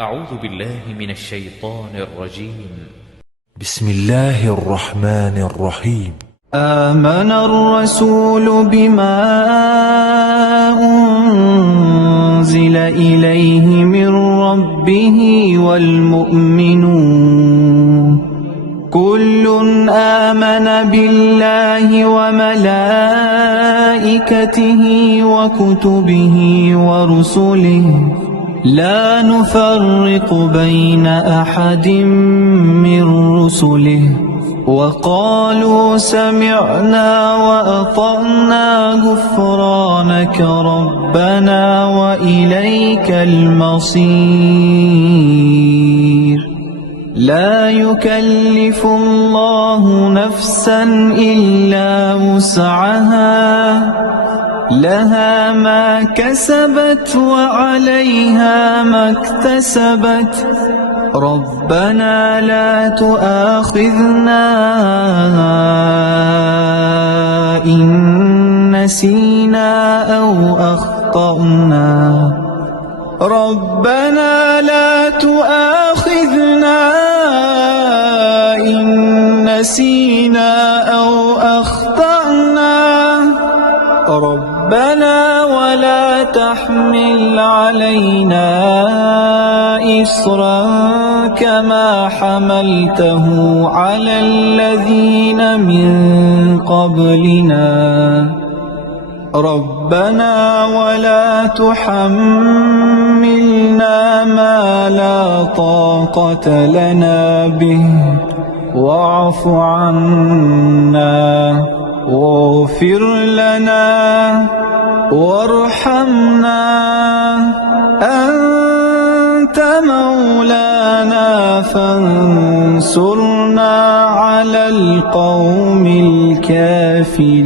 أعوذ بالله من الشيطان الرجيم. بسم الله الرحمن الرحيم. آمن الرسول بما أنزل إليه من ربه والمؤمنون كل آمن بالله وملائكته وكتبه ورسله لا نفرق بين أحد من رسله وقالوا سمعنا وأطعنا غفرانك ربنا وإليك المصير. لا يكلف الله نفسا إلا وسعها لها ما كسبت وعليها ما اكتسبت ربنا لا تؤاخذنا إن نسينا أو أخطأنا ربنا لا تؤاخذنا إن نسينا أو أخطأنا ربنا ولا تحمل علينا إصرا كما حملته على الذين من قبلنا ربنا ولا تحملنا ما لا طاقة لنا به واعف عنا واغفر لنا وارحمنا أنت مولانا فانصرنا على القوم الكافرين.